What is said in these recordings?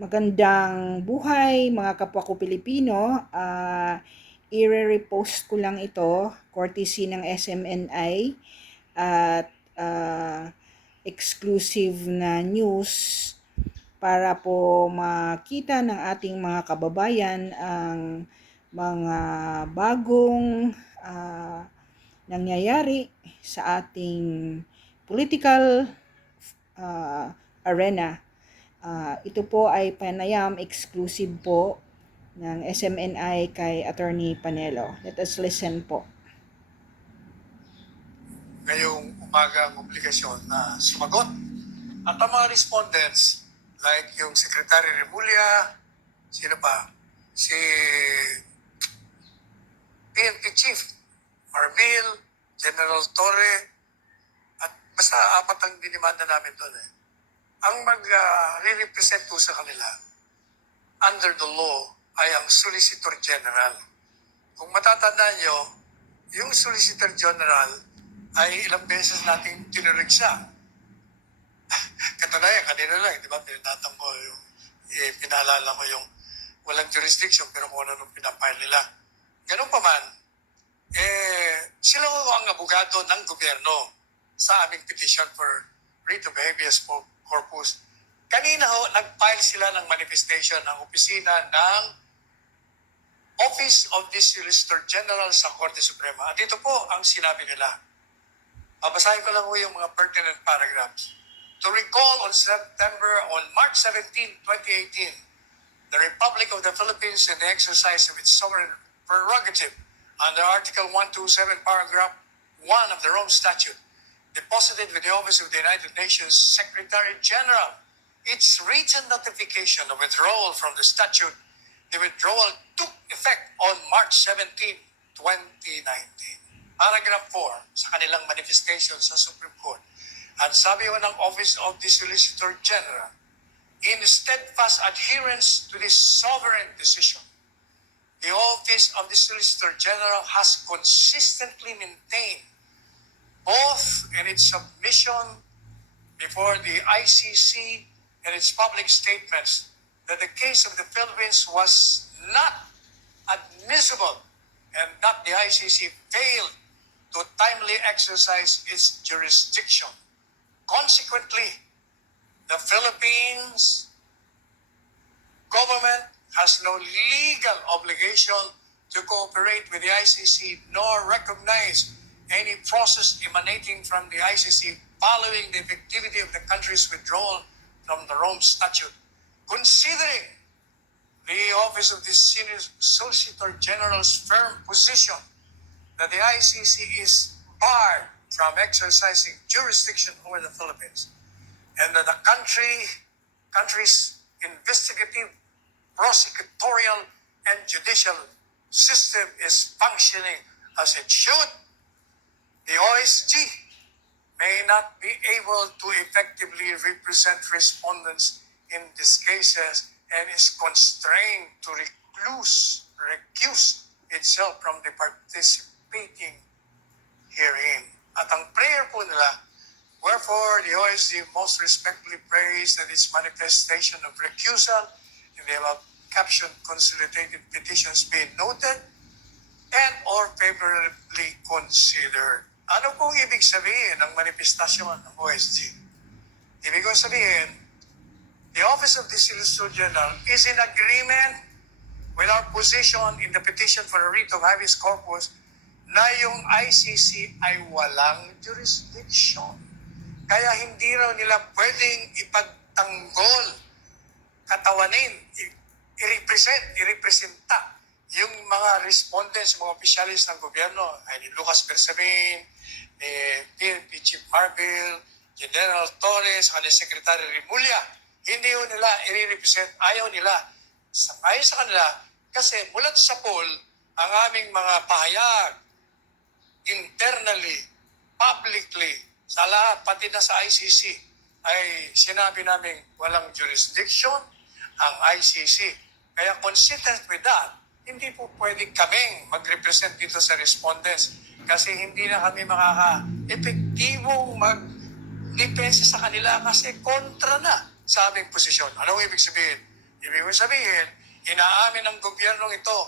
Magandang buhay mga kapwa ko Pilipino. I-repost ko lang ito, courtesy ng SMNI at exclusive na news para po makita ng ating mga kababayan ang mga bagong nangyayari sa ating political arena. Ito po ay panayam exclusive po ng SMNI kay Attorney Panelo. Let us listen po. Ngayong umaga ang obligasyon na sumagot. At ang mga respondents, like yung Secretary Remulla, sino pa? Si PNP Chief Marbil, General Torre, at basta apat ang dinimanda namin doon Ang mag-re-represent po sa kanila under the law ay ang Solicitor General. Kung matatandaan nyo, yung Solicitor General ay ilang beses nating tinurigsa. Katunayan, kanina lang, di ba, pinatanggol yung, pinaalala ko yung walang jurisdiction pero kung ano nung pinapile nila. Ganun pa man, sila ang abogado ng gobyerno sa aming petition for writ of habeas corpus. Kanina nag-file sila ng manifestation ng opisina ng Office of the Solicitor General sa Korte Suprema. At ito po ang sinabi nila. Babasahin ko lang po yung mga pertinent paragraphs. To recall on March 17, 2018, the Republic of the Philippines in the exercise of its sovereign prerogative under Article 127, Paragraph 1 of the Rome Statute, deposited with the Office of the United Nations Secretary General its written notification of withdrawal from the statute. The withdrawal took effect on March 17, 2019. Paragraph 4 sa kanilang manifestation sa Supreme Court. At sabi mo ng Office of the Solicitor General, in steadfast adherence to this sovereign decision, the Office of the Solicitor General has consistently maintained both in its submission before the ICC and its public statements that the case of the Philippines was not admissible and that the ICC failed to timely exercise its jurisdiction. Consequently, the Philippines government has no legal obligation to cooperate with the ICC nor recognize any process emanating from the ICC following the effectivity of the country's withdrawal from the Rome Statute. Considering the Office of the Solicitor General's firm position that the ICC is barred from exercising jurisdiction over the Philippines and that the country's investigative, prosecutorial, and judicial system is functioning as it should, the OSG may not be able to effectively represent respondents in these cases and is constrained to recuse itself from the participating herein. At ang prayer po nila, wherefore the OSG most respectfully prays that its manifestation of recusal in the above captioned consolidated petitions be noted and or favorably considered. Ano pong ibig sabihin ng manifestasyon ng OSG? Ibig sabihin, the Office of the Solicitor General is in agreement with our position in the petition for a writ of habeas corpus na yung ICC ay walang jurisdiction. Kaya hindi raw nila pwedeng ipagtanggol, katawanin, irepresenta yung mga respondents, mga opisyalis ng gobyerno, ay ni Lucas Bersamin, ni PNP Chief Marbil, General Torres, ni Secretary Remulla. Hindi yun nila i-represent, ayaw nila. Ayon sa kanila, kasi mulat sa poll, ang aming mga pahayag, internally, publicly, sa lahat, pati na sa ICC, ay sinabi namin walang jurisdiction ang ICC. Kaya consistent with that, hindi po pwedeng kaming mag-represent dito sa respondents kasi hindi na kami makaka-epektibong mag-depensa sa kanila kasi kontra na sa aming posisyon. Anong ibig sabihin? Ibig ko sabihin, inaamin ng gobyernong ito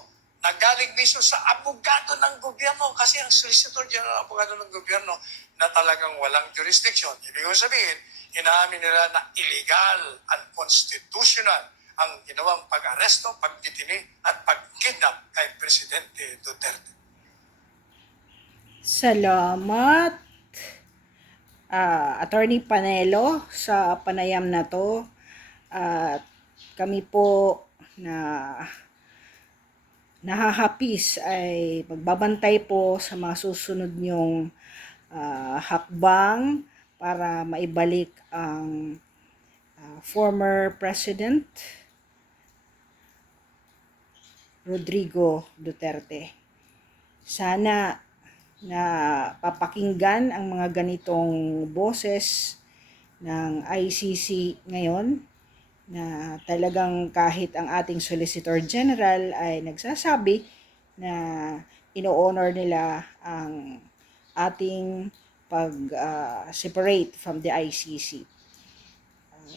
na galing mismo sa abogado ng gobyerno kasi ang Solicitor General abogado ng gobyerno na talagang walang jurisdiction. Ibig ko sabihin, inaamin nila na illegal, unconstitutional ang ginawang pag-aresto, pagditini at pag-kidnap kay Presidente Duterte. Salamat, Attorney Panelo, sa panayam na to. At kami po na nahahapis ay magbabantay po sa mga susunod niyong hakbang para maibalik ang former President Rodrigo Duterte. Sana na papakinggan ang mga ganitong boses ng ICC ngayon na talagang kahit ang ating Solicitor General ay nagsasabi na ino-honor nila ang ating pag-separate from the ICC.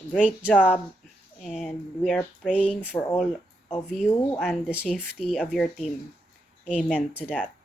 Great job, and we are praying for all of you and the safety of your team. Amen to that.